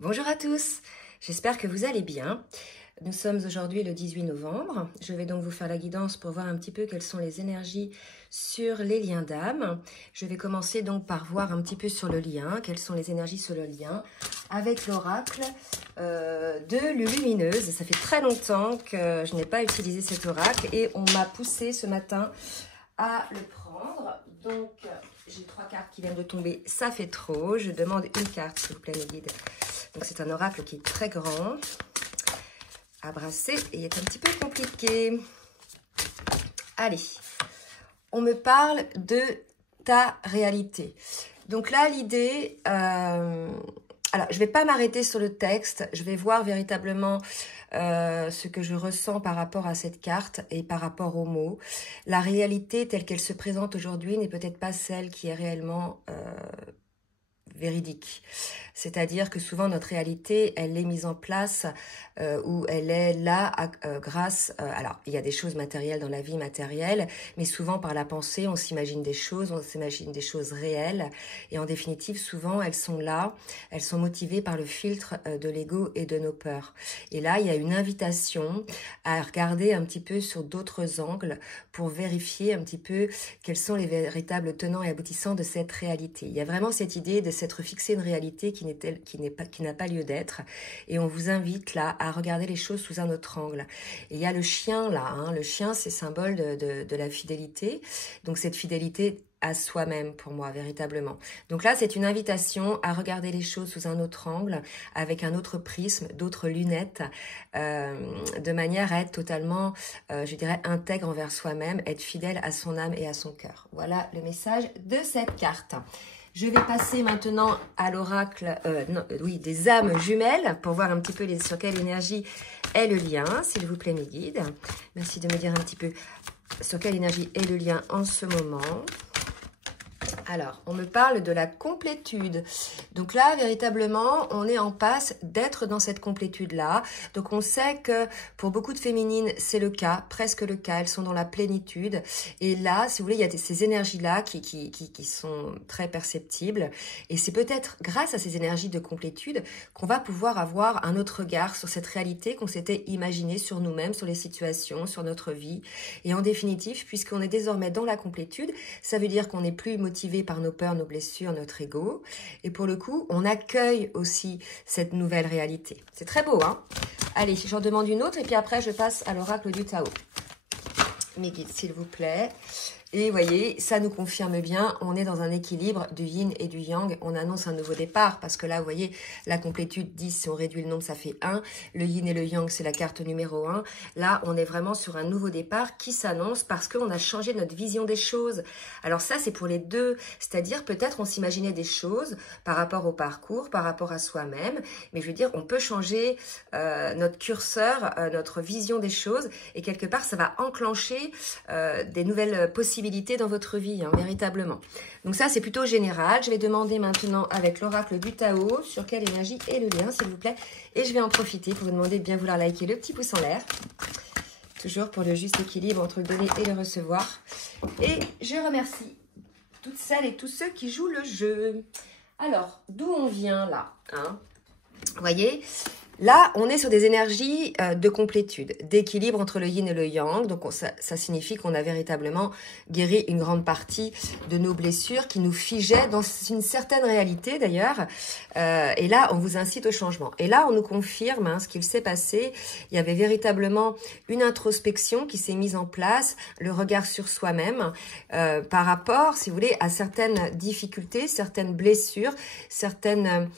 Bonjour à tous, j'espère que vous allez bien. Nous sommes aujourd'hui le 18 novembre. Je vais donc vous faire la guidance pour voir un petit peu quelles sont les énergies sur les liens d'âme. Je vais commencer donc par voir un petit peu sur le lien, quelles sont les énergies sur le lien, avec l'oracle de Lulumineuse. Ça fait très longtemps que je n'ai pas utilisé cet oracle et on m'a poussé ce matin à le prendre. Donc, j'ai 3 cartes qui viennent de tomber, ça fait trop. Je demande une carte, s'il vous plaît, mes guides. Donc, c'est un oracle qui est très grand à brasser et est un petit peu compliqué. Allez, on me parle de ta réalité. Donc là, l'idée... alors, je ne vais pas m'arrêter sur le texte, je vais voir véritablement ce que je ressens par rapport à cette carte et par rapport aux mots. La réalité telle qu'elle se présente aujourd'hui n'est peut-être pas celle qui est réellement véridique. C'est-à-dire que souvent notre réalité, elle est mise en place ou elle est là grâce... alors, il y a des choses matérielles dans la vie matérielle, mais souvent par la pensée, on s'imagine des choses réelles. Et en définitive, souvent, elles sont là, elles sont motivées par le filtre de l'ego et de nos peurs. Et là, il y a une invitation à regarder un petit peu sur d'autres angles pour vérifier un petit peu quels sont les véritables tenants et aboutissants de cette réalité. Il y a vraiment cette idée de s'être fixé une réalité qui n'a pas lieu d'être. Et on vous invite là à regarder les choses sous un autre angle. Et il y a le chien là. Le chien, c'est symbole de la fidélité. Donc cette fidélité à soi-même pour moi, véritablement. Donc là, c'est une invitation à regarder les choses sous un autre angle, avec un autre prisme, d'autres lunettes, de manière à être totalement, je dirais, intègre envers soi-même, être fidèle à son âme et à son cœur. Voilà le message de cette carte. Je vais passer maintenant à l'oracle des âmes jumelles pour voir un petit peu sur quelle énergie est le lien, s'il vous plaît mes guides. Merci de me dire un petit peu sur quelle énergie est le lien en ce moment. Alors, on me parle de la complétude. Donc là, véritablement, on est en passe d'être dans cette complétude-là. Donc, on sait que pour beaucoup de féminines, c'est le cas, presque le cas. Elles sont dans la plénitude. Et là, si vous voulez, il y a ces énergies-là qui sont très perceptibles. Et c'est peut-être grâce à ces énergies de complétude qu'on va pouvoir avoir un autre regard sur cette réalité qu'on s'était imaginée sur nous-mêmes, sur les situations, sur notre vie. Et en définitive, puisqu'on est désormais dans la complétude, ça veut dire qu'on n'est plus motivé par nos peurs, nos blessures, notre ego. Et pour le coup, on accueille aussi cette nouvelle réalité. C'est très beau, hein? Allez, j'en demande une autre et puis après, je passe à l'oracle du Tao. Mes guides, s'il vous plaît. Et vous voyez, ça nous confirme bien, on est dans un équilibre du yin et du yang. On annonce un nouveau départ parce que là, vous voyez, la complétude 10, si on réduit le nombre, ça fait 1. Le yin et le yang, c'est la carte numéro 1. Là, on est vraiment sur un nouveau départ qui s'annonce parce qu'on a changé notre vision des choses. Alors ça, c'est pour les deux. C'est-à-dire, peut-être on s'imaginait des choses par rapport au parcours, par rapport à soi-même. Mais je veux dire, on peut changer notre curseur, notre vision des choses. Et quelque part, ça va enclencher des nouvelles possibilités dans votre vie, hein, véritablement. Donc ça, c'est plutôt général. Je vais demander maintenant avec l'oracle du Tao sur quelle énergie est le lien, s'il vous plaît. Et je vais en profiter pour vous demander de bien vouloir liker le petit pouce en l'air. Toujours pour le juste équilibre entre le donner et le recevoir. Et je remercie toutes celles et tous ceux qui jouent le jeu. Alors, d'où on vient là, hein? Vous voyez, là, on est sur des énergies de complétude, d'équilibre entre le yin et le yang. Donc, ça signifie qu'on a véritablement guéri une grande partie de nos blessures qui nous figeaient dans une certaine réalité d'ailleurs. Et là, on vous incite au changement. Et là, on nous confirme ce qu'il s'est passé. Il y avait véritablement une introspection qui s'est mise en place, le regard sur soi-même par rapport, si vous voulez, à certaines difficultés, certaines blessures, certaines...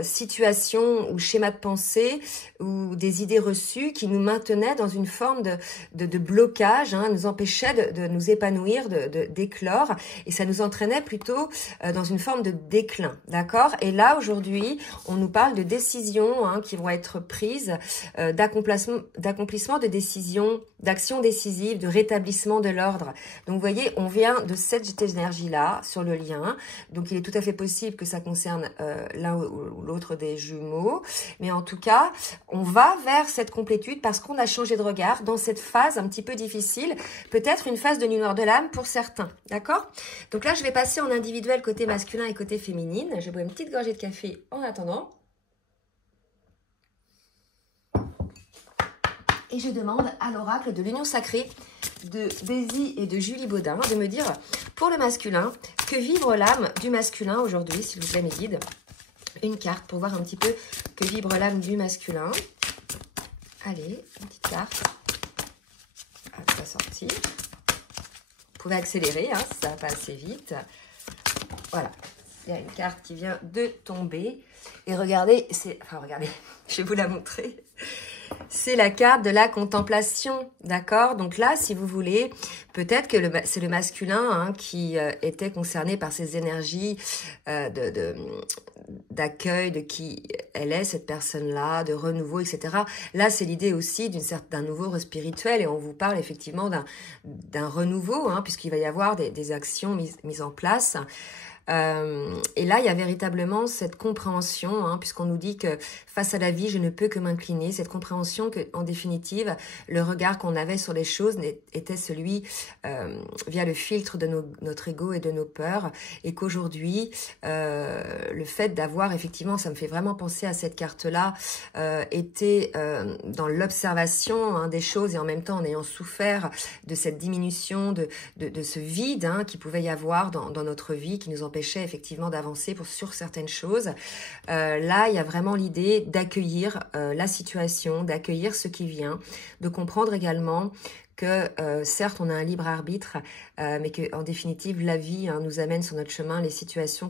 situations ou schémas de pensée ou des idées reçues qui nous maintenaient dans une forme de blocage, nous empêchaient de nous épanouir, d'éclore, et ça nous entraînait plutôt dans une forme de déclin, d'accord? Et là, aujourd'hui, on nous parle de décisions qui vont être prises, d'accomplissement de décisions, d'actions décisives, de rétablissement de l'ordre. Donc, vous voyez, on vient de cette énergie-là sur le lien. Donc, il est tout à fait possible que ça concerne l'un ou l'autre des jumeaux. Mais en tout cas, on va vers cette complétude parce qu'on a changé de regard dans cette phase un petit peu difficile. Peut-être une phase de nuit noire de l'âme pour certains. D'accord? Donc là, je vais passer en individuel côté masculin et côté féminine. Je bois une petite gorgée de café en attendant. Et je demande à l'oracle de l'Union Sacrée de Daisy et de Julie Baudin de me dire, pour le masculin, que vibre l'âme du masculin aujourd'hui, s'il vous plaît mes guides. Une carte pour voir un petit peu que vibre l'âme du masculin. Allez, une petite carte. Elle va sortir. Vous pouvez accélérer, hein, si ça va pas assez vite. Voilà, il y a une carte qui vient de tomber. Et regardez, regardez, je vais vous la montrer. C'est la carte de la contemplation, d'accord? Donc là, si vous voulez, peut-être que c'est le masculin hein, qui était concerné par ces énergies d'accueil, de qui elle est, cette personne-là, de renouveau, etc. Là, c'est l'idée aussi d'un nouveau spirituel et on vous parle effectivement d'un renouveau, hein, puisqu'il va y avoir des actions mises en place. Et là, il y a véritablement cette compréhension, hein, puisqu'on nous dit que face à la vie, je ne peux que m'incliner. Cette compréhension que, en définitive, le regard qu'on avait sur les choses était celui via le filtre de notre ego et de nos peurs, et qu'aujourd'hui, le fait d'avoir effectivement, ça me fait vraiment penser à cette carte-là, était dans l'observation hein, des choses et en même temps en ayant souffert de cette diminution, de ce vide hein, qui pouvait y avoir dans notre vie, qui nous empêchait effectivement d'avancer sur certaines choses. Là, il y a vraiment l'idée d'accueillir la situation, d'accueillir ce qui vient, de comprendre également que certes on a un libre arbitre, mais que en définitive la vie hein, nous amène sur notre chemin les situations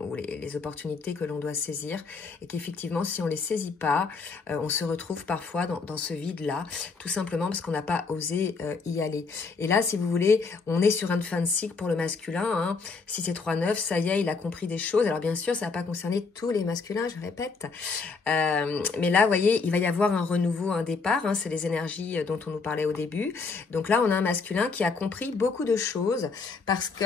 ou les opportunités que l'on doit saisir, et qu'effectivement si on les saisit pas, on se retrouve parfois dans ce vide là, tout simplement parce qu'on n'a pas osé y aller. Et là, si vous voulez, on est sur une fin de cycle pour le masculin. Hein. Si c'est 3-9, ça y est, il a compris des choses. Alors bien sûr, ça va pas concerner tous les masculins, je répète, mais là, vous voyez, il va y avoir un renouveau, un départ. Hein, c'est les énergies dont on nous parlait au début. Donc là, on a un masculin qui a compris beaucoup de choses parce que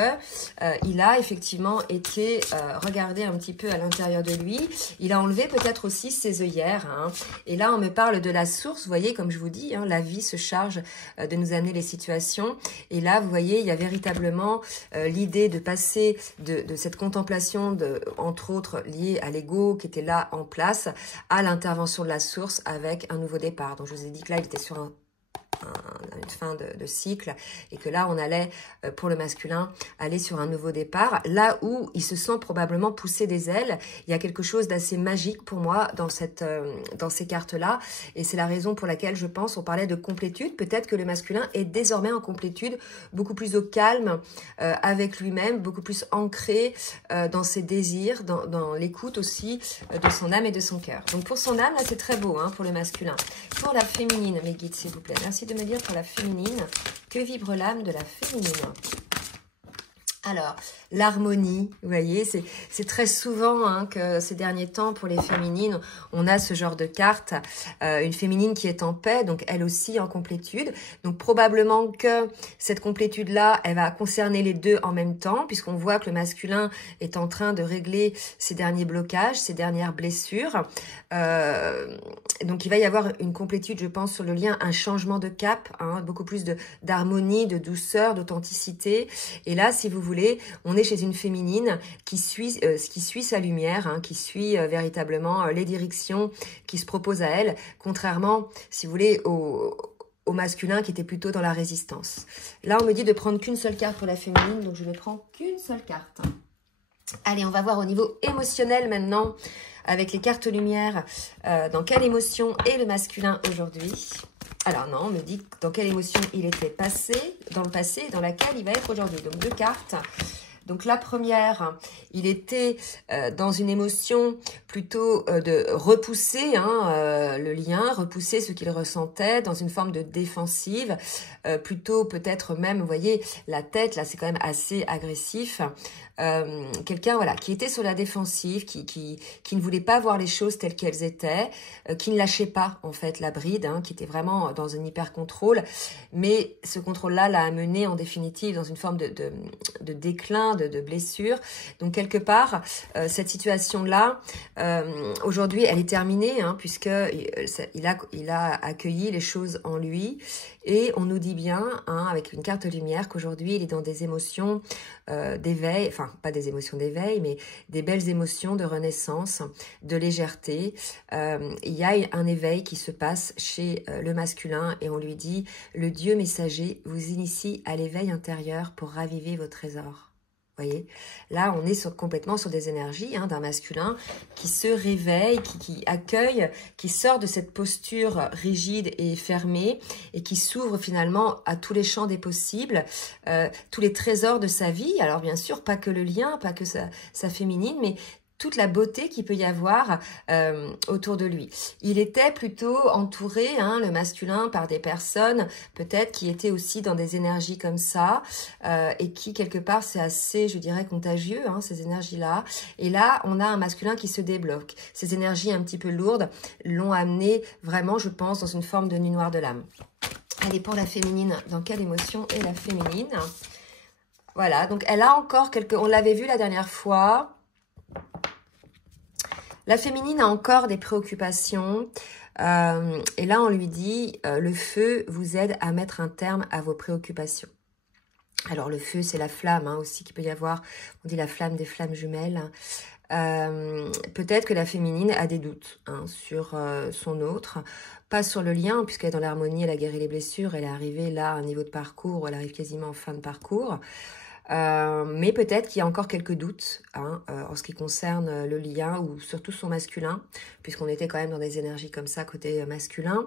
il a effectivement été regardé un petit peu à l'intérieur de lui. Il a enlevé peut-être aussi ses œillères. Hein. Et là, on me parle de la source. Vous voyez, comme je vous dis, hein, la vie se charge de nous amener les situations. Et là, vous voyez, il y a véritablement l'idée de passer de cette contemplation, entre autres liée à l'ego qui était là en place, à l'intervention de la source avec un nouveau départ. Donc, je vous ai dit que là, il était sur une fin de cycle et que là on allait pour le masculin aller sur un nouveau départ, là où il se sent probablement pousser des ailes. Il y a quelque chose d'assez magique pour moi dans ces cartes là, et c'est la raison pour laquelle je pense, on parlait de complétude, peut-être que le masculin est désormais en complétude, beaucoup plus au calme avec lui-même, beaucoup plus ancré dans ses désirs, dans l'écoute aussi de son âme et de son cœur. Donc pour son âme là c'est très beau hein, pour le masculin. Pour la féminine, mes guides s'il vous plaît, merci de me dire pour la féminine, que vibre l'âme de la féminine. Alors, l'harmonie, vous voyez, c'est très souvent hein, que ces derniers temps, pour les féminines, on a ce genre de carte, une féminine qui est en paix, donc elle aussi en complétude. Donc probablement que cette complétude-là, elle va concerner les deux en même temps, puisqu'on voit que le masculin est en train de régler ses derniers blocages, ses dernières blessures. Donc il va y avoir une complétude, je pense, sur le lien, un changement de cap, hein, beaucoup plus d'harmonie, de douceur, d'authenticité. Et là, si vous voulez, on est chez une féminine qui suit sa lumière, hein, qui suit véritablement les directions qui se proposent à elle, contrairement, si vous voulez, au masculin qui était plutôt dans la résistance. Là, on me dit de prendre qu'une seule carte pour la féminine, donc je ne prends qu'une seule carte. Allez, on va voir au niveau émotionnel maintenant, avec les cartes lumière, dans quelle émotion est le masculin aujourd'hui. Alors non, on me dit dans quelle émotion il était passé, dans le passé, et dans laquelle il va être aujourd'hui. Donc deux cartes. Donc la première, il était dans une émotion plutôt de repousser le lien, repousser ce qu'il ressentait dans une forme de défensive, plutôt peut-être même, vous voyez, la tête, là c'est quand même assez agressif. Quelqu'un voilà qui était sur la défensive, qui ne voulait pas voir les choses telles qu'elles étaient, qui ne lâchait pas en fait la bride, qui était vraiment dans un hyper contrôle, mais ce contrôle-là l'a amené en définitive dans une forme de déclin, de blessures. Donc quelque part, cette situation-là, aujourd'hui, elle est terminée, hein, puisque il a accueilli les choses en lui. Et on nous dit bien, hein, avec une carte lumière, qu'aujourd'hui, il est dans des émotions d'éveil, enfin, pas des émotions d'éveil, mais des belles émotions de renaissance, de légèreté. Il y a un éveil qui se passe chez le masculin et on lui dit, le Dieu messager vous initie à l'éveil intérieur pour raviver vos trésors. Voyez, là on est complètement sur des énergies, hein, d'un masculin qui se réveille, qui accueille, qui sort de cette posture rigide et fermée et qui s'ouvre finalement à tous les champs des possibles, tous les trésors de sa vie. Alors bien sûr, pas que le lien, pas que sa féminine, mais toute la beauté qu'il peut y avoir autour de lui. Il était plutôt entouré, hein, le masculin, par des personnes peut-être qui étaient aussi dans des énergies comme ça et qui, quelque part, c'est assez, je dirais, contagieux, hein, ces énergies-là. Et là, on a un masculin qui se débloque. Ces énergies un petit peu lourdes l'ont amené vraiment, je pense, dans une forme de nuit noire de l'âme. Allez, pour la féminine, dans quelle émotion est la féminine? Voilà, donc elle a encore quelques... On l'avait vu la dernière fois. La féminine a encore des préoccupations et là on lui dit le feu vous aide à mettre un terme à vos préoccupations. Alors le feu c'est la flamme, hein, aussi qu'il peut y avoir, on dit la flamme des flammes jumelles. Peut-être que la féminine a des doutes, hein, sur son autre, pas sur le lien puisqu'elle est dans l'harmonie, elle a guéri les blessures, elle est arrivée là à un niveau de parcours, elle arrive quasiment en fin de parcours. Mais peut-être qu'il y a encore quelques doutes, hein, en ce qui concerne le lien ou surtout son masculin, puisqu'on était quand même dans des énergies comme ça côté masculin.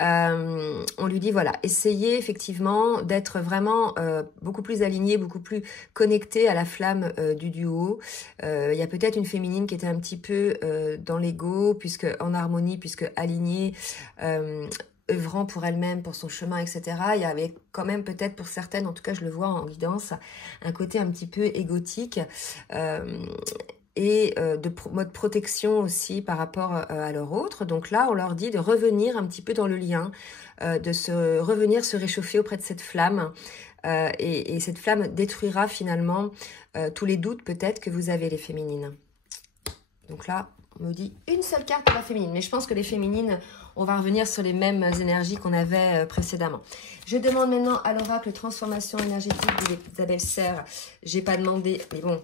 On lui dit voilà, essayez effectivement d'être vraiment beaucoup plus aligné, beaucoup plus connecté à la flamme du duo. Il y a peut-être une féminine qui était un petit peu dans l'ego, puisque en harmonie, puisque alignée, œuvrant pour elle-même, pour son chemin, etc. Il y avait quand même peut-être pour certaines, en tout cas je le vois en guidance, un côté un petit peu égotique et de mode protection aussi par rapport à leur autre. Donc là, on leur dit de revenir un petit peu dans le lien, de revenir se réchauffer auprès de cette flamme. Et cette flamme détruira finalement tous les doutes peut-être que vous avez les féminines. Donc là, on me dit une seule carte pour la féminine. Mais je pense que les féminines, on va revenir sur les mêmes énergies qu'on avait précédemment. Je demande maintenant à l'oracle transformation énergétique d'Isabelle Serre. J'ai pas demandé, mais bon,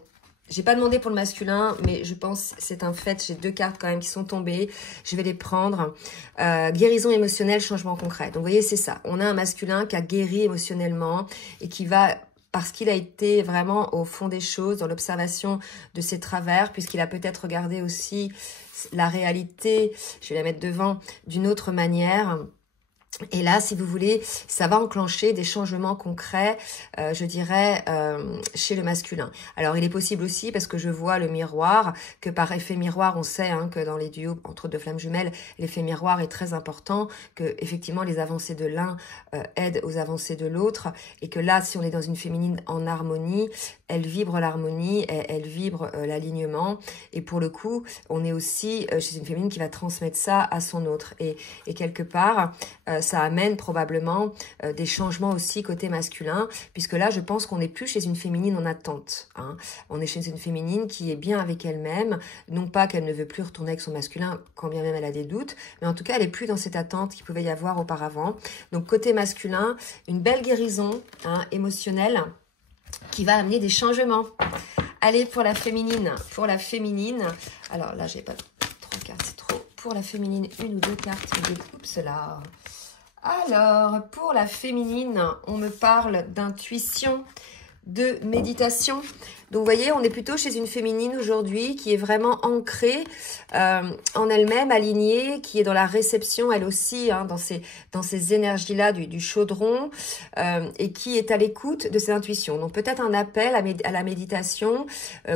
j'ai pas demandé pour le masculin, mais je pense c'est un fait. J'ai deux cartes quand même qui sont tombées. Je vais les prendre. Guérison émotionnelle, changement concret. Donc vous voyez, c'est ça. On a un masculin qui a guéri émotionnellement et qui va... parce qu'il a été vraiment au fond des choses, dans l'observation de ses travers, puisqu'il a peut-être regardé aussi la réalité, je vais la mettre devant, d'une autre manière. Et là, si vous voulez, ça va enclencher des changements concrets, je dirais, chez le masculin. Alors, il est possible aussi, parce que je vois le miroir, que par effet miroir, on sait, hein, que dans les duos entre deux flammes jumelles, l'effet miroir est très important, que effectivement les avancées de l'un aident aux avancées de l'autre, et que là, si on est dans une féminine en harmonie, elle vibre l'harmonie, elle vibre l'alignement, et pour le coup, on est aussi chez une féminine qui va transmettre ça à son autre. Et quelque part, ça amène probablement des changements aussi côté masculin, puisque là, je pense qu'on n'est plus chez une féminine en attente, hein. On est chez une féminine qui est bien avec elle-même, non pas qu'elle ne veut plus retourner avec son masculin, quand bien même elle a des doutes, mais en tout cas, elle n'est plus dans cette attente qu'il pouvait y avoir auparavant. Donc, côté masculin, une belle guérison, hein, émotionnelle, qui va amener des changements. Allez, pour la féminine. Pour la féminine, alors là, j'ai pas trois cartes, c'est trop. Pour la féminine, une ou deux cartes. Oups là. Alors, pour la féminine, on me parle d'intuition, de méditation. Donc, vous voyez, on est plutôt chez une féminine aujourd'hui qui est vraiment ancrée en elle-même, alignée, qui est dans la réception, elle aussi, hein, dans ces énergies-là du chaudron, et qui est à l'écoute de ses intuitions. Donc, peut-être un appel à la méditation,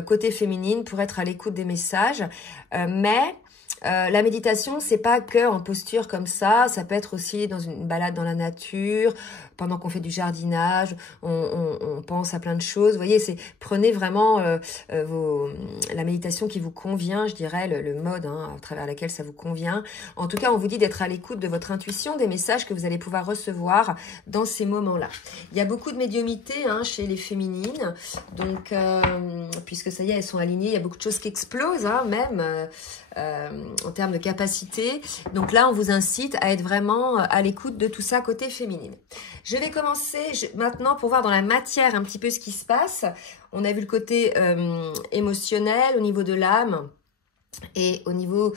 côté féminine, pour être à l'écoute des messages, mais... la méditation, c'est pas que en posture comme ça peut être aussi dans une balade dans la nature, pendant qu'on fait du jardinage, on pense à plein de choses. Vous voyez, prenez vraiment la méditation qui vous convient, je dirais, le mode à travers lequel ça vous convient. En tout cas, on vous dit d'être à l'écoute de votre intuition, des messages que vous allez pouvoir recevoir dans ces moments-là. Il y a beaucoup de médiumnité chez les féminines, donc puisque ça y est, elles sont alignées, il y a beaucoup de choses qui explosent, même en termes de capacité. Donc là, on vous incite à être vraiment à l'écoute de tout ça côté féminine. Je vais commencer maintenant pour voir dans la matière un petit peu ce qui se passe. On a vu le côté émotionnel au niveau de l'âme et au niveau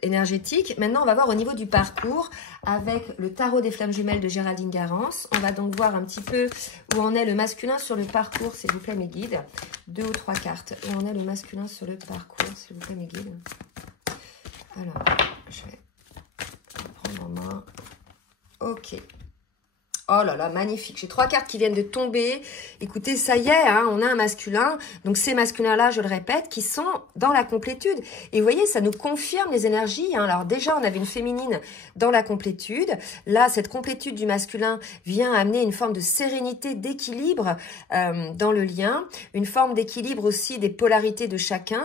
énergétique. Maintenant, on va voir au niveau du parcours avec le tarot des flammes jumelles de Géraldine Garance. On va donc voir un petit peu où en est le masculin sur le parcours, s'il vous plaît, mes guides. 2 ou 3 cartes. Où en est le masculin sur le parcours, s'il vous plaît, mes guides. Alors, je vais prendre en main. Ok. Oh là là, magnifique. J'ai 3 cartes qui viennent de tomber. Écoutez, ça y est, on a un masculin. Donc, ces masculins-là, je le répète, qui sont dans la complétude. Et vous voyez, ça nous confirme les énergies. Alors, déjà, on avait une féminine dans la complétude. Là, cette complétude du masculin vient amener une forme de sérénité, d'équilibre dans le lien. Une forme d'équilibre aussi des polarités de chacun.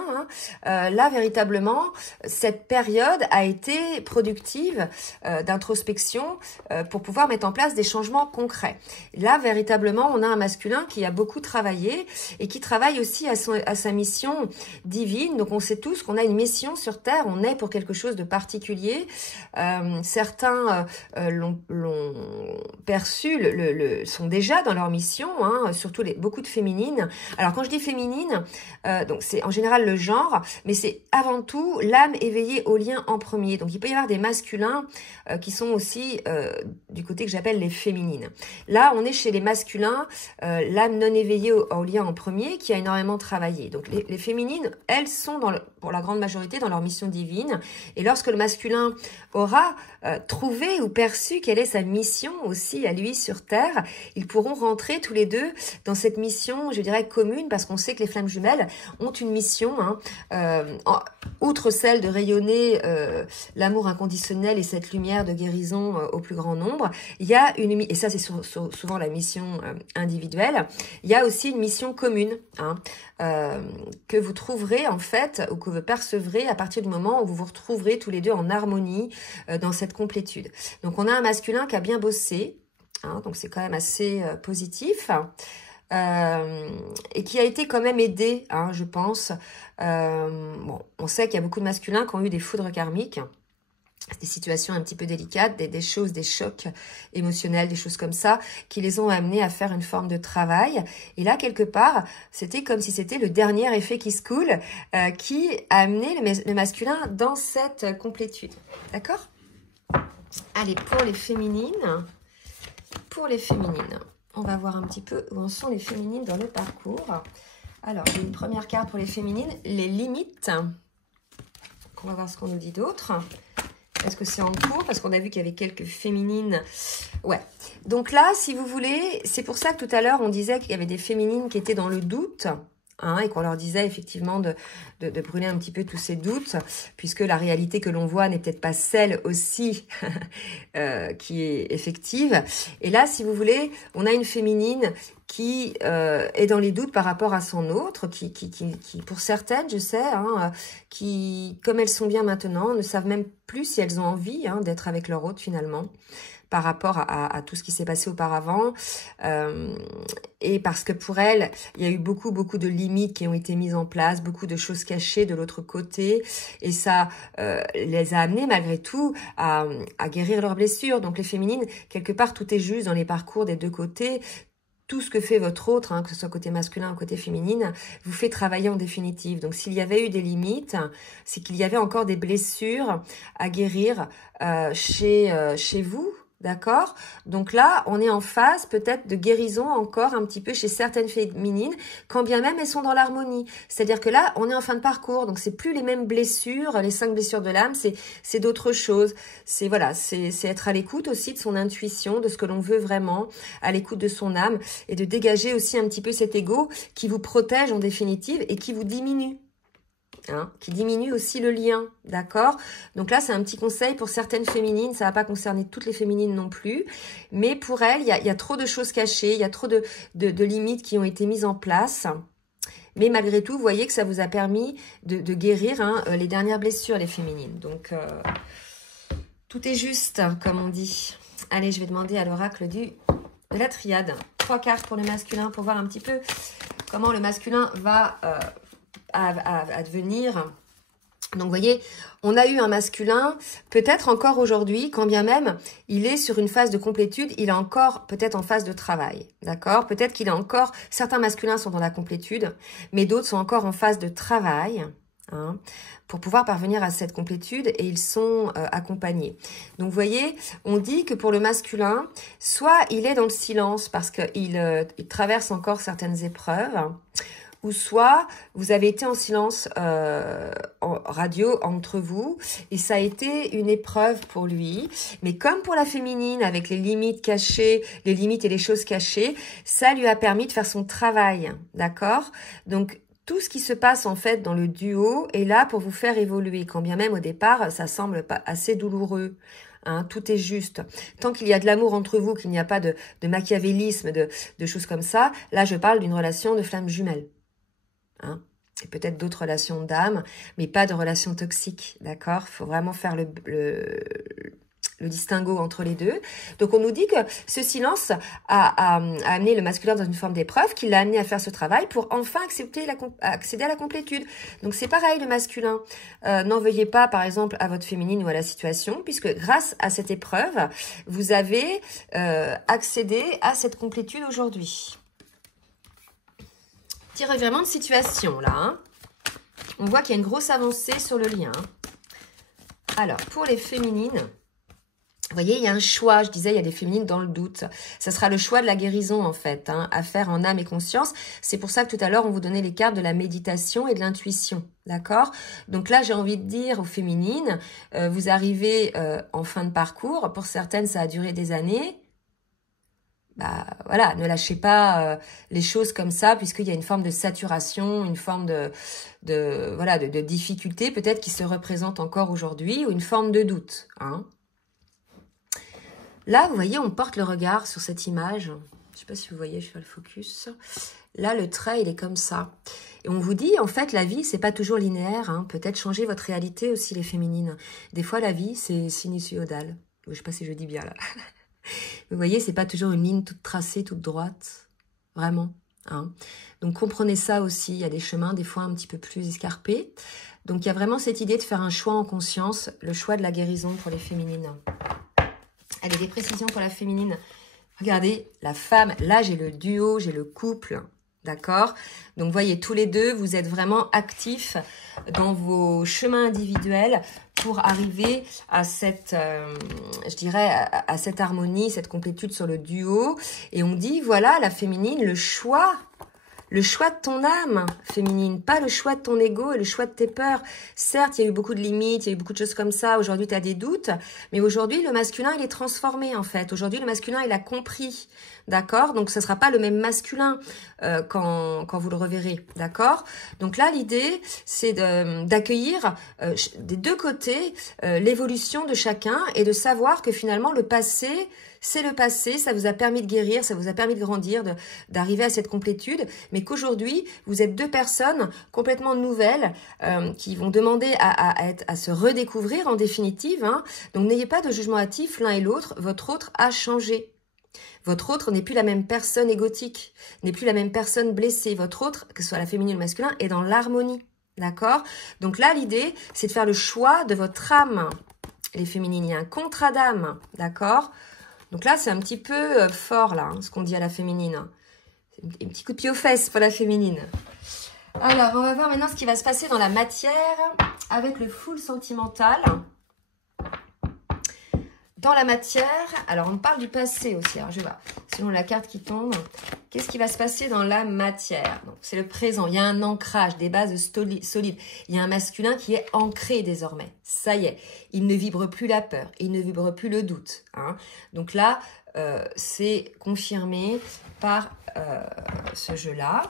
Là, véritablement, cette période a été productive d'introspection pour pouvoir mettre en place des changements concret. Là, véritablement, on a un masculin qui a beaucoup travaillé et qui travaille aussi à sa mission divine. Donc, on sait tous qu'on a une mission sur Terre. On est pour quelque chose de particulier. Certains l'ont perçu, sont déjà dans leur mission, surtout beaucoup de féminines. Alors, quand je dis féminine, donc c'est en général le genre, mais c'est avant tout l'âme éveillée au lien en premier. Donc, il peut y avoir des masculins qui sont aussi du côté que j'appelle les féminines. Là, on est chez les masculins, l'âme non éveillée au lien en premier, qui a énormément travaillé. Donc, les féminines, elles sont, pour la grande majorité, dans leur mission divine. Et lorsque le masculin aura trouvé ou perçu quelle est sa mission aussi à lui sur Terre, ils pourront rentrer tous les deux dans cette mission, je dirais, commune, parce qu'on sait que les flammes jumelles ont une mission, outre celle de rayonner l'amour inconditionnel et cette lumière de guérison au plus grand nombre, il y a et ça c'est souvent la mission individuelle, il y a aussi une mission commune que vous trouverez en fait, ou que vous percevrez à partir du moment où vous vous retrouverez tous les deux en harmonie dans cette complétude. Donc on a un masculin qui a bien bossé, donc c'est quand même assez positif, et qui a été quand même aidé, je pense. On sait qu'il y a beaucoup de masculins qui ont eu des foudres karmiques, des situations un petit peu délicates, des choses, des chocs émotionnels, des choses comme ça, qui les ont amenés à faire une forme de travail. Et là, quelque part, c'était comme si c'était le dernier effet qui se coule, qui a amené le masculin dans cette complétude. D'accord ? Allez, pour les féminines, on va voir un petit peu où en sont les féminines dans le parcours. Alors, j'ai une première carte pour les féminines, les limites. On va voir ce qu'on nous dit d'autre. Est-ce que c'est en cours? Parce qu'on a vu qu'il y avait quelques féminines. Ouais. Donc là, si vous voulez, c'est pour ça que tout à l'heure, on disait qu'il y avait des féminines qui étaient dans le doute. Et qu'on leur disait effectivement de brûler un petit peu tous ces doutes, puisque la réalité que l'on voit n'est peut-être pas celle aussi qui est effective. Et là, si vous voulez, on a une féminine qui est dans les doutes par rapport à son autre, qui pour certaines, je sais, qui, comme elles sont bien maintenant, ne savent même plus si elles ont envie d'être avec leur autre finalement, par rapport à tout ce qui s'est passé auparavant. Et parce que pour elles, il y a eu beaucoup de limites qui ont été mises en place, beaucoup de choses cachées de l'autre côté. Et ça les a amenées malgré tout à guérir leurs blessures. Donc les féminines, quelque part, tout est juste dans les parcours des deux côtés. Tout ce que fait votre autre, que ce soit côté masculin ou côté féminine, vous fait travailler en définitive. Donc, s'il y avait eu des limites, c'est qu'il y avait encore des blessures à guérir chez vous. D'accord? Donc là, on est en phase peut-être de guérison encore un petit peu chez certaines féminines, quand bien même elles sont dans l'harmonie. C'est-à-dire que là, on est en fin de parcours, donc c'est plus les mêmes blessures, les 5 blessures de l'âme, c'est d'autres choses. C'est être à l'écoute aussi de son intuition, de ce que l'on veut vraiment, à l'écoute de son âme, et de dégager aussi un petit peu cet ego qui vous protège en définitive et qui vous diminue. Qui diminue aussi le lien, d'accord? Donc là, c'est un petit conseil pour certaines féminines, ça va pas concerner toutes les féminines non plus, mais pour elles, il y a trop de choses cachées, il y a trop de limites qui ont été mises en place, Mais malgré tout, vous voyez que ça vous a permis de guérir hein, les dernières blessures, les féminines. Donc, tout est juste, comme on dit. Allez, je vais demander à l'oracle de la triade. 3 cartes pour le masculin, pour voir un petit peu comment le masculin va advenir. Donc, vous voyez, on a eu un masculin, peut-être encore aujourd'hui, quand bien même il est sur une phase de complétude, il est encore peut-être en phase de travail, d'accord? Peut-être qu'il est encore, certains masculins sont dans la complétude, mais d'autres sont encore en phase de travail, hein, pour pouvoir parvenir à cette complétude et ils sont accompagnés. Donc, vous voyez, on dit que pour le masculin, soit il est dans le silence parce qu'il il traverse encore certaines épreuves, ou soit vous avez été en silence en radio entre vous et ça a été une épreuve pour lui. Mais comme pour la féminine, avec les limites cachées, les limites et les choses cachées, ça lui a permis de faire son travail, d'accord? Donc, tout ce qui se passe en fait dans le duo est là pour vous faire évoluer, quand bien même au départ, ça semble pas assez douloureux. Hein, tout est juste. Tant qu'il y a de l'amour entre vous, qu'il n'y a pas de machiavélisme, de choses comme ça, là je parle d'une relation de flamme jumelle. Hein, et peut-être d'autres relations d'âme, mais pas de relations toxiques, d'accord? Il faut vraiment faire le distinguo entre les deux. Donc, on nous dit que ce silence a amené le masculin dans une forme d'épreuve, qui l'a amené à faire ce travail pour enfin accéder à la complétude. Donc, c'est pareil, le masculin. N'en veuillez pas, par exemple, à votre féminine ou à la situation, puisque grâce à cette épreuve, vous avez accédé à cette complétude aujourd'hui. Petit revirement de situation, là. Hein. On voit qu'il y a une grosse avancée sur le lien. Alors, pour les féminines, vous voyez, il y a un choix. Je disais, il y a des féminines dans le doute. Ça sera le choix de la guérison, en fait, hein, à faire en âme et conscience. C'est pour ça que tout à l'heure, on vous donnait les cartes de la méditation et de l'intuition. D'accord? Donc là, j'ai envie de dire aux féminines, vous arrivez en fin de parcours. Pour certaines, ça a duré des années. Bah voilà, ne lâchez pas les choses comme ça, puisqu'il y a une forme de saturation, une forme de difficulté peut-être qui se représente encore aujourd'hui, ou une forme de doute. Hein. Là, vous voyez, on porte le regard sur cette image. Je ne sais pas si vous voyez, je fais le focus. Là, le trait, il est comme ça. Et on vous dit, en fait, la vie, c'est pas toujours linéaire. Hein. Peut-être changer votre réalité aussi, les féminines. Des fois, la vie, c'est sinusoïdal. Je ne sais pas si je dis bien là. Vous voyez, c'est pas toujours une ligne toute tracée, toute droite. Vraiment. Hein. Donc, comprenez ça aussi. Il y a des chemins, des fois, un petit peu plus escarpés. Donc, il y a vraiment cette idée de faire un choix en conscience, le choix de la guérison pour les féminines. Allez, des précisions pour la féminine. Regardez, la femme, là, j'ai le duo, j'ai le couple. D'accord? Donc, voyez, tous les deux, vous êtes vraiment actifs dans vos chemins individuels pour arriver à cette, je dirais, à cette harmonie, cette complétude sur le duo. Et on dit, voilà, la féminine, le choix de ton âme féminine, pas le choix de ton ego et le choix de tes peurs. Certes, il y a eu beaucoup de limites, il y a eu beaucoup de choses comme ça. Aujourd'hui, tu as des doutes. Mais aujourd'hui, le masculin, il est transformé, en fait. Aujourd'hui, le masculin, il a compris. D'accord? Donc, ce ne sera pas le même masculin quand vous le reverrez. D'accord? Donc là, l'idée, c'est d'accueillir des deux côtés l'évolution de chacun et de savoir que finalement, le passé, c'est le passé, ça vous a permis de guérir, ça vous a permis de grandir, d'arriver à cette complétude, mais qu'aujourd'hui, vous êtes deux personnes complètement nouvelles qui vont demander à se redécouvrir en définitive. Hein. Donc, n'ayez pas de jugement hâtif l'un et l'autre, votre autre a changé. Votre autre n'est plus la même personne égotique, n'est plus la même personne blessée. Votre autre, que ce soit la féminine ou le masculin, est dans l'harmonie. D'accord? Donc là, l'idée, c'est de faire le choix de votre âme. Les féminines, il y a un contrat d'âme. D'accord? Donc là, c'est un petit peu fort, là, hein, ce qu'on dit à la féminine. Un petit coup de pied aux fesses pour la féminine. Alors, on va voir maintenant ce qui va se passer dans la matière avec le full sentimental. Dans la matière, alors on parle du passé aussi. Alors, je vais voir, selon la carte qui tombe, qu'est-ce qui va se passer dans la matière? C'est le présent. Il y a un ancrage, des bases solides. Il y a un masculin qui est ancré désormais. Ça y est, il ne vibre plus la peur, il ne vibre plus le doute. Hein. Donc là, c'est confirmé par ce jeu-là.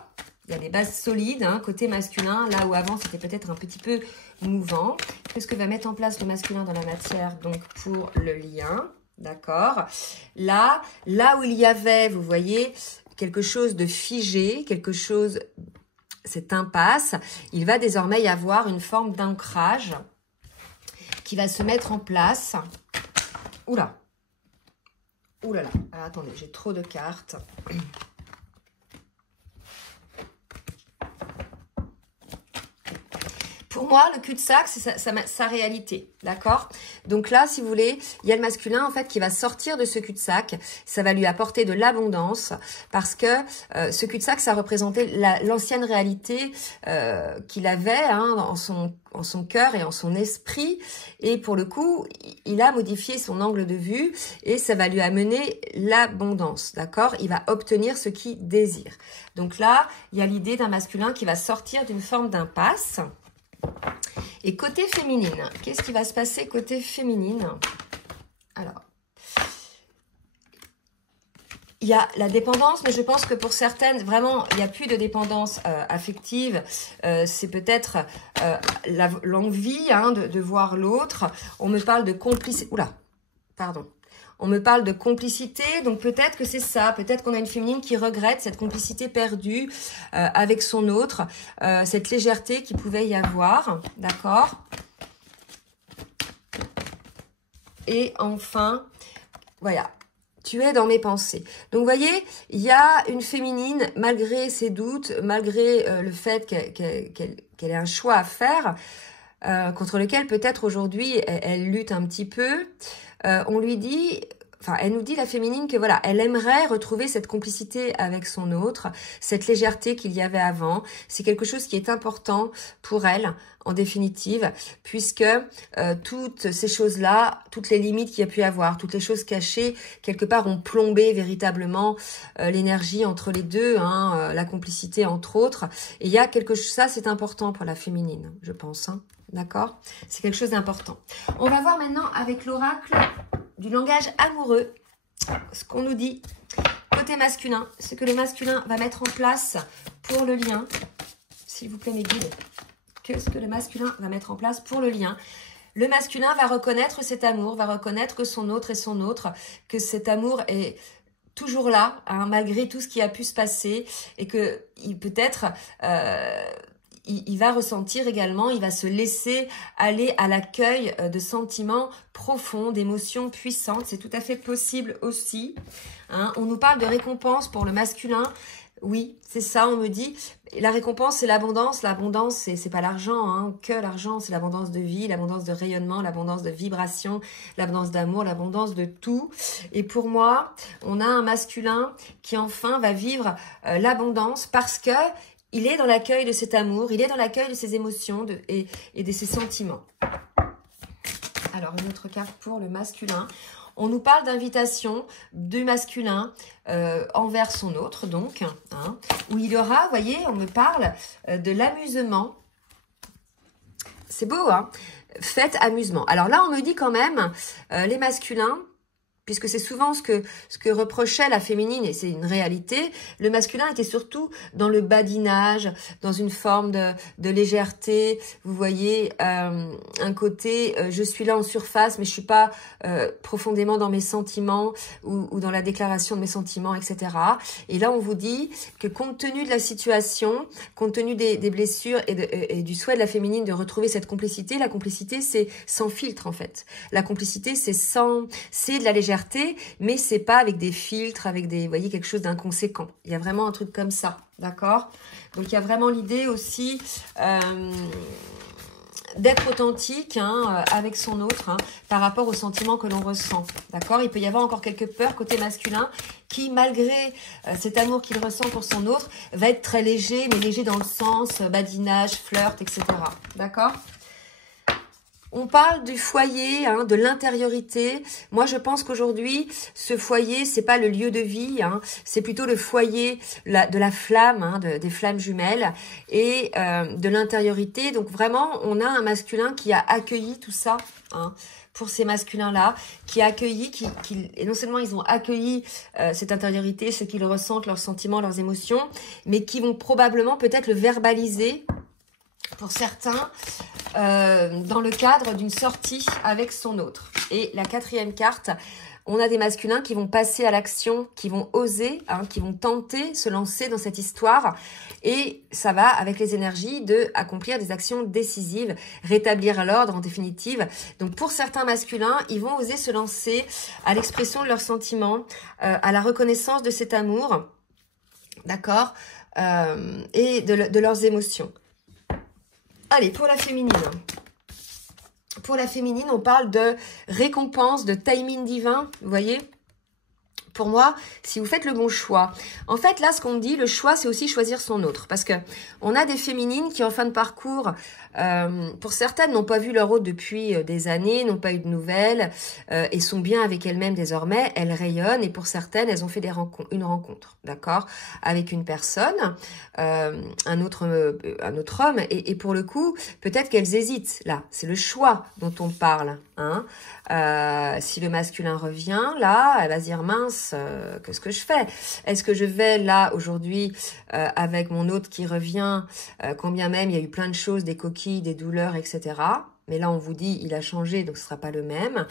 Il y a des bases solides, hein, côté masculin, là où avant c'était peut-être un petit peu mouvant. Qu'est-ce que va mettre en place le masculin dans la matière, donc pour le lien, d'accord? Là où il y avait, vous voyez, quelque chose de figé, quelque chose cette impasse, il va désormais y avoir une forme d'ancrage qui va se mettre en place. Oula. Oulala. Alors, attendez, j'ai trop de cartes. Pour moi, le cul-de-sac, c'est sa réalité, d'accord? Donc là, si vous voulez, il y a le masculin, en fait, qui va sortir de ce cul-de-sac. Ça va lui apporter de l'abondance parce que ce cul-de-sac, ça représentait l'ancienne réalité qu'il avait hein, en son cœur et en son esprit. Et pour le coup, il a modifié son angle de vue et ça va lui amener l'abondance, d'accord? Il va obtenir ce qu'il désire. Donc là, il y a l'idée d'un masculin qui va sortir d'une forme d'impasse. Et côté féminine, qu'est-ce qui va se passer côté féminine? Alors, il y a la dépendance, mais je pense que pour certaines, vraiment, il n'y a plus de dépendance affective. C'est peut-être l'envie hein, de voir l'autre. On me parle de complicité. Oula, pardon. On me parle de complicité, donc peut-être que c'est ça. Peut-être qu'on a une féminine qui regrette cette complicité perdue avec son autre, cette légèreté qu'il pouvait y avoir, d'accord? Et enfin, voilà, tu es dans mes pensées. Donc, vous voyez, il y a une féminine, malgré ses doutes, malgré le fait qu'elle ait un choix à faire, contre lequel peut-être aujourd'hui elle lutte un petit peu. On lui dit, enfin, elle nous dit la féminine que voilà, elle aimerait retrouver cette complicité avec son autre, cette légèreté qu'il y avait avant. C'est quelque chose qui est important pour elle, en définitive, puisque toutes ces choses-là, toutes les limites qu'il y a pu avoir, toutes les choses cachées, quelque part, ont plombé véritablement l'énergie entre les deux, hein, la complicité entre autres. Et il y a quelque chose, ça c'est important pour la féminine, je pense, hein. D'accord? C'est quelque chose d'important. On va voir maintenant avec l'oracle du langage amoureux ce qu'on nous dit. Côté masculin, ce que le masculin va mettre en place pour le lien. S'il vous plaît mes guides. Ce que le masculin va mettre en place pour le lien. Le masculin va reconnaître cet amour, va reconnaître que son autre est son autre, que cet amour est toujours là, hein, malgré tout ce qui a pu se passer, et que peut-être... il va ressentir également, il va se laisser aller à l'accueil de sentiments profonds, d'émotions puissantes. C'est tout à fait possible aussi. Hein. On nous parle de récompense pour le masculin. Oui, c'est ça, on me dit. La récompense, c'est l'abondance. L'abondance, c'est pas l'argent, hein, que l'argent. C'est l'abondance de vie, l'abondance de rayonnement, l'abondance de vibration, l'abondance d'amour, l'abondance de tout. Et pour moi, on a un masculin qui enfin va vivre l'abondance parce que il est dans l'accueil de cet amour, il est dans l'accueil de ses émotions et de ses sentiments. Alors, une autre carte pour le masculin. On nous parle d'invitation du masculin envers son autre, donc, hein, où il y aura, vous voyez, on me parle de l'amusement. C'est beau, hein? Fête amusement. Alors là, on me dit quand même, les masculins, puisque c'est souvent ce que reprochait la féminine, et c'est une réalité, le masculin était surtout dans le badinage, dans une forme de légèreté, vous voyez, un côté, je suis là en surface, mais je suis pas profondément dans mes sentiments, ou dans la déclaration de mes sentiments, etc. Et là, on vous dit que compte tenu de la situation, compte tenu des blessures et du souhait de la féminine de retrouver cette complicité, la complicité, c'est sans filtre, en fait. La complicité, c'est de la légèreté, mais c'est pas avec des filtres, avec des, vous voyez, quelque chose d'inconséquent. Il y a vraiment un truc comme ça, d'accord? Donc il y a vraiment l'idée aussi d'être authentique hein, avec son autre hein, par rapport aux sentiments que l'on ressent, d'accord? Il peut y avoir encore quelques peurs côté masculin qui, malgré cet amour qu'il ressent pour son autre, va être très léger, mais léger dans le sens badinage, flirt, etc. D'accord? On parle du foyer, hein, de l'intériorité. Moi, je pense qu'aujourd'hui, ce foyer, c'est pas le lieu de vie, hein, c'est plutôt le foyer de la flamme, hein, des flammes jumelles et de l'intériorité. Donc vraiment, on a un masculin qui a accueilli tout ça, hein, pour ces masculins-là, qui a accueilli, et non seulement ils ont accueilli cette intériorité, ce qu'ils ressentent, leurs sentiments, leurs émotions, mais qui vont probablement peut-être le verbaliser pour certains, dans le cadre d'une sortie avec son autre. Et la quatrième carte, on a des masculins qui vont passer à l'action, qui vont oser, hein, qui vont tenter, se lancer dans cette histoire. Et ça va avec les énergies de accomplir des actions décisives, rétablir l'ordre en définitive. Donc pour certains masculins, ils vont oser se lancer à l'expression de leurs sentiments, à la reconnaissance de cet amour, d'accord, et de leurs émotions. Allez, pour la féminine. Pour la féminine, on parle de récompense, de timing divin, vous voyez. Pour moi, si vous faites le bon choix. En fait, là, ce qu'on dit, le choix, c'est aussi choisir son autre. Parce que on a des féminines qui, en fin de parcours, pour certaines, n'ont pas vu leur autre depuis des années, n'ont pas eu de nouvelles, et sont bien avec elles-mêmes désormais. Elles rayonnent, et pour certaines, elles ont fait une rencontre, d'accord, avec une personne, un autre homme, et pour le coup, peut-être qu'elles hésitent. Là, c'est le choix dont on parle, hein. Si le masculin revient, là, elle va se dire, mince, qu'est-ce que je fais? Est-ce que je vais, là, aujourd'hui, avec mon autre qui revient, quand bien même il y a eu plein de choses, des coquilles, des douleurs, etc. Mais là, on vous dit, il a changé, donc ce sera pas le même.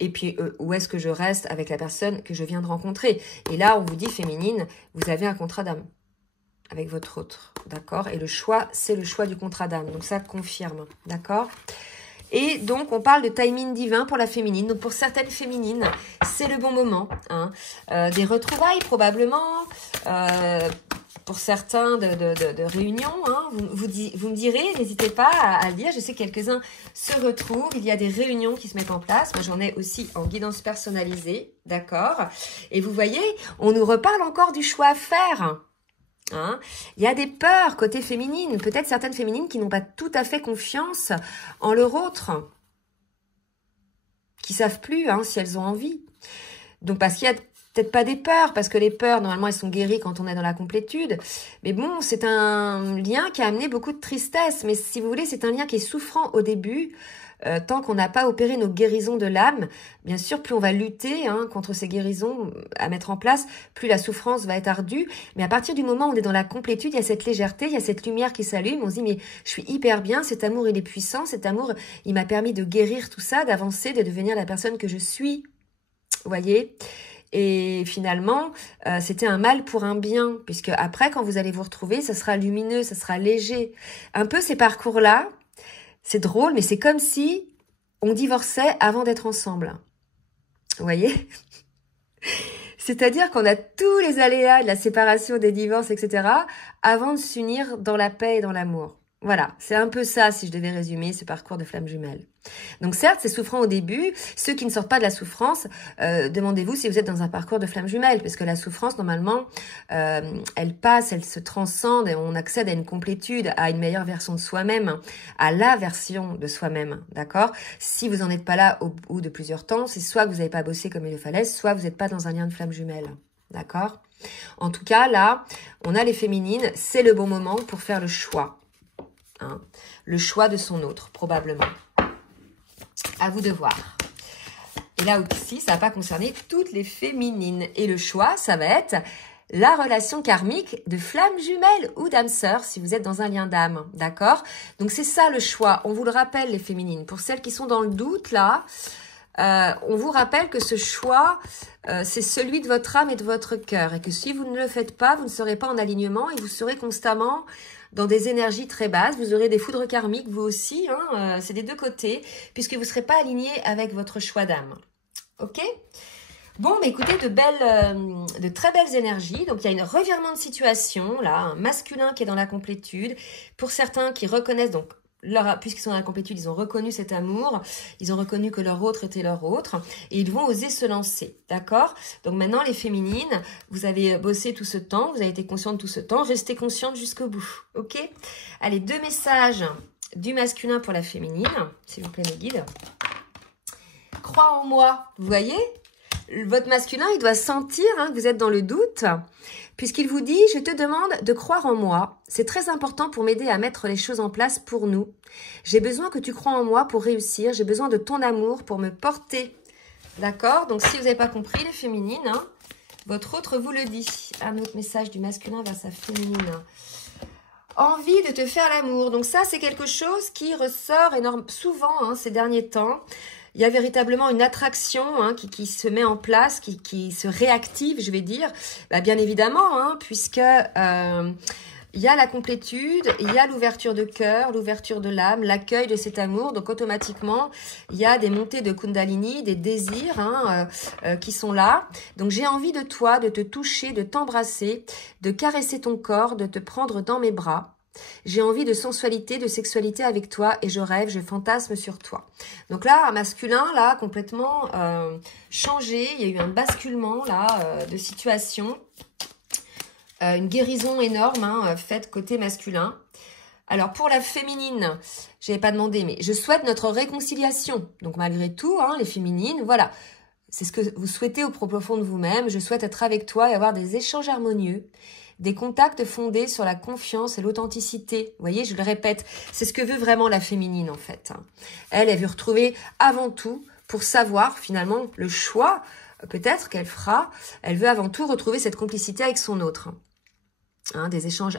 Et puis, où est-ce que je reste avec la personne que je viens de rencontrer? Et là, on vous dit, féminine, vous avez un contrat d'âme avec votre autre, d'accord? Et le choix, c'est le choix du contrat d'âme. Donc, ça confirme, d'accord? Et donc, on parle de timing divin pour la féminine. Donc, pour certaines féminines, c'est le bon moment, hein. Des retrouvailles, probablement. Pour certains, de réunions. Hein. Vous me direz, n'hésitez pas à le dire. Je sais que quelques-uns se retrouvent. Il y a des réunions qui se mettent en place. Moi, j'en ai aussi en guidance personnalisée. D'accord? Et vous voyez, on nous reparle encore du choix à faire. Hein, il y a des peurs côté féminine, peut-être certaines féminines qui n'ont pas tout à fait confiance en leur autre, qui savent plus, hein, si elles ont envie. Donc parce qu'il y a peut-être pas des peurs, parce que les peurs, normalement, elles sont guéries quand on est dans la complétude. Mais bon, c'est un lien qui a amené beaucoup de tristesse. Mais si vous voulez, c'est un lien qui est souffrant au début. Tant qu'on n'a pas opéré nos guérisons de l'âme, bien sûr, plus on va lutter, hein, contre ces guérisons à mettre en place, plus la souffrance va être ardue. Mais à partir du moment où on est dans la complétude, il y a cette légèreté, il y a cette lumière qui s'allume. On se dit, mais je suis hyper bien, cet amour, il est puissant, cet amour, il m'a permis de guérir tout ça, d'avancer, de devenir la personne que je suis. Vous voyez ? Et finalement, c'était un mal pour un bien, puisque après, quand vous allez vous retrouver, ça sera lumineux, ça sera léger. Un peu ces parcours-là, c'est drôle, mais c'est comme si on divorçait avant d'être ensemble. Vous voyez? C'est-à-dire qu'on a tous les aléas de la séparation, des divorces, etc. avant de s'unir dans la paix et dans l'amour. Voilà, c'est un peu ça, si je devais résumer ce parcours de flamme jumelle. Donc certes, c'est souffrant au début. Ceux qui ne sortent pas de la souffrance, demandez-vous si vous êtes dans un parcours de flamme jumelle, parce que la souffrance, normalement, elle passe, elle se transcende, et on accède à une complétude, à une meilleure version de soi-même, à la version de soi-même, d'accord? Si vous n'en êtes pas là au bout de plusieurs temps, c'est soit que vous n'avez pas bossé comme il le fallait, soit vous n'êtes pas dans un lien de flamme jumelle, d'accord? En tout cas, là, on a les féminines, c'est le bon moment pour faire le choix. Hein, le choix de son autre, probablement. À vous de voir. Et là aussi, ça va pas concerner toutes les féminines. Et le choix, ça va être la relation karmique de flamme jumelle ou d'âme sœur, si vous êtes dans un lien d'âme. D'accord? Donc, c'est ça le choix. On vous le rappelle, les féminines. Pour celles qui sont dans le doute, là, on vous rappelle que ce choix, c'est celui de votre âme et de votre cœur. Et que si vous ne le faites pas, vous ne serez pas en alignement et vous serez constamment dans des énergies très basses. Vous aurez des foudres karmiques, vous aussi, hein, c'est des deux côtés, puisque vous ne serez pas aligné avec votre choix d'âme. Ok? Bon, mais écoutez, de très belles énergies. Donc, il y a un revirement de situation, là, un masculin qui est dans la complétude. Pour certains qui reconnaissent, donc, puisqu'ils sont dans la complétude, ils ont reconnu cet amour, ils ont reconnu que leur autre était leur autre, et ils vont oser se lancer, d'accord? Donc maintenant, les féminines, vous avez bossé tout ce temps, vous avez été consciente tout ce temps, restez consciente jusqu'au bout, ok? Allez, 2 messages du masculin pour la féminine, s'il vous plaît, mes guides. Crois en moi, vous voyez? Votre masculin, il doit sentir, hein, que vous êtes dans le doute, puisqu'il vous dit, je te demande de croire en moi. C'est très important pour m'aider à mettre les choses en place pour nous. J'ai besoin que tu crois en moi pour réussir. J'ai besoin de ton amour pour me porter. D'accord? Donc, si vous n'avez pas compris, les féminines, hein, votre autre vous le dit. Un autre message du masculin vers sa féminine. Envie de te faire l'amour. Donc ça, c'est quelque chose qui ressort souvent ces derniers temps. Il y a véritablement une attraction qui se met en place, qui se réactive, je vais dire. Bah, bien évidemment, puisque il y a la complétude, il y a l'ouverture de cœur, l'ouverture de l'âme, l'accueil de cet amour. Donc automatiquement, il y a des montées de Kundalini, des désirs qui sont là. Donc j'ai envie de toi, de te toucher, de t'embrasser, de caresser ton corps, de te prendre dans mes bras. J'ai envie de sensualité, de sexualité avec toi et je rêve, je fantasme sur toi. Donc là, un masculin, là, complètement changé. Il y a eu un basculement, là, de situation. Une guérison énorme faite côté masculin. Alors, pour la féminine, je n'avais pas demandé, mais je souhaite notre réconciliation. Donc, malgré tout, les féminines, voilà. C'est ce que vous souhaitez au profond de vous-même. Je souhaite être avec toi et avoir des échanges harmonieux. Des contacts fondés sur la confiance et l'authenticité. Vous voyez, je le répète, c'est ce que veut vraiment la féminine en fait. Elle veut retrouver avant tout, pour savoir finalement le choix peut-être qu'elle fera, elle veut avant tout retrouver cette complicité avec son autre. Des échanges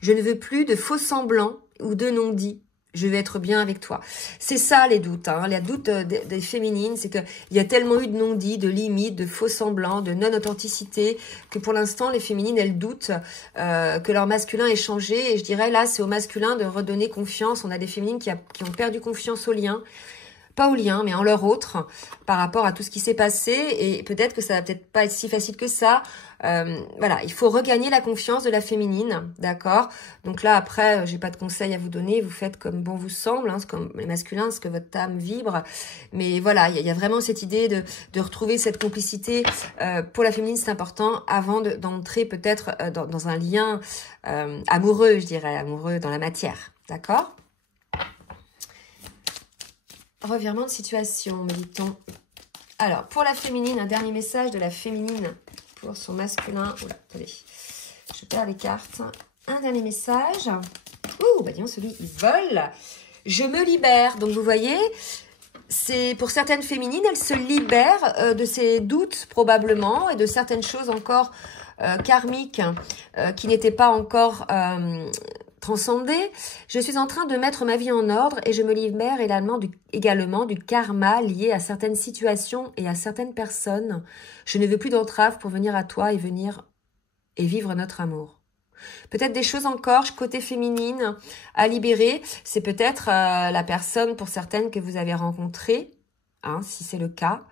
je ne veux plus de faux semblants ou de non-dits. Je vais être bien avec toi. C'est ça les doutes. Les doutes des féminines, c'est qu'il y a tellement eu de non-dits, de limites, de faux semblants, de non-authenticité, que pour l'instant, les féminines, elles doutent que leur masculin ait changé. Et je dirais, là, c'est au masculin de redonner confiance. On a des féminines qui ont perdu confiance au lien. Pas au lien, mais en leur autre, par rapport à tout ce qui s'est passé. Et peut-être que ça va peut-être pas être si facile que ça. Voilà, il faut regagner la confiance de la féminine, d'accord? Donc là, après, j'ai pas de conseils à vous donner. Vous faites comme bon vous semble, comme les masculins, ce que votre âme vibre. Mais voilà, il y a vraiment cette idée de retrouver cette complicité. Pour la féminine, c'est important avant d'entrer peut-être dans un lien amoureux, je dirais, amoureux dans la matière, d'accord? Revirement de situation, me dit-on. Alors, pour la féminine, un dernier message de la féminine pour son masculin. Oula, attendez, je perds les cartes. Un dernier message. Ouh, bah disons, celui, il vole. Je me libère. Donc, vous voyez, c'est pour certaines féminines, elles se libèrent de ces doutes, probablement, et de certaines choses encore karmiques qui n'étaient pas encore transcendée. Je suis en train de mettre ma vie en ordre et je me libère également du karma lié à certaines situations et à certaines personnes. Je ne veux plus d'entrave pour venir à toi et vivre notre amour. Peut-être des choses encore, côté féminine, à libérer. C'est peut-être la personne, pour certaines, que vous avez rencontrée, si c'est le cas.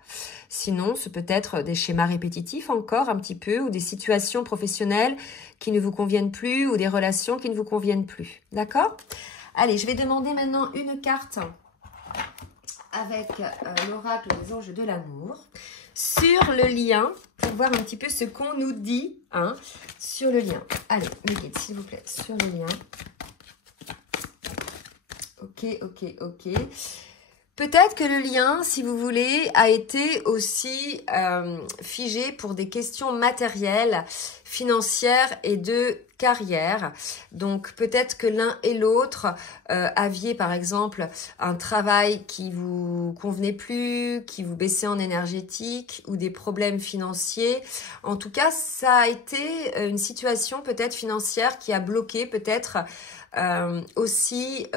Sinon, c'est peut-être des schémas répétitifs encore un petit peu, ou des situations professionnelles qui ne vous conviennent plus, ou des relations qui ne vous conviennent plus. D'accord? Allez, je vais demander maintenant une carte avec l'oracle des anges de l'amour sur le lien, pour voir un petit peu ce qu'on nous dit sur le lien. Allez, mes guides, s'il vous plaît, sur le lien. Ok. Peut-être que le lien, si vous voulez, a été aussi figé pour des questions matérielles, financières et de carrière. Donc peut-être que l'un et l'autre aviez par exemple un travail qui vous convenait plus, qui vous baissait en énergétique ou des problèmes financiers. En tout cas, ça a été une situation peut-être financière qui a bloqué peut-être aussi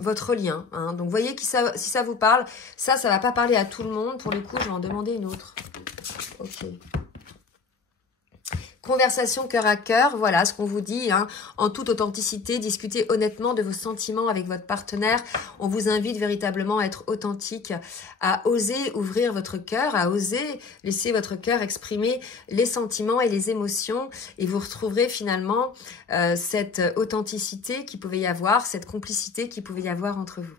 votre lien. Donc vous voyez si ça vous parle, ça va pas parler à tout le monde. Pour le coup, je vais en demander une autre. Ok. Conversation cœur à cœur, voilà ce qu'on vous dit, en toute authenticité, discutez honnêtement de vos sentiments avec votre partenaire. On vous invite véritablement à être authentique, à oser ouvrir votre cœur, à oser laisser votre cœur exprimer les sentiments et les émotions, et vous retrouverez finalement cette authenticité qui pouvait y avoir, cette complicité qui pouvait y avoir entre vous.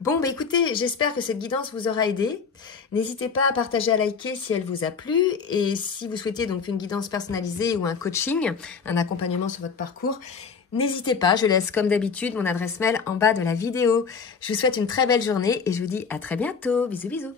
Bon, écoutez, j'espère que cette guidance vous aura aidé. N'hésitez pas à partager, à liker si elle vous a plu, et si vous souhaitez donc une guidance personnalisée ou un coaching, un accompagnement sur votre parcours, n'hésitez pas, je laisse comme d'habitude mon adresse mail en bas de la vidéo. Je vous souhaite une très belle journée et je vous dis à très bientôt. Bisous, bisous.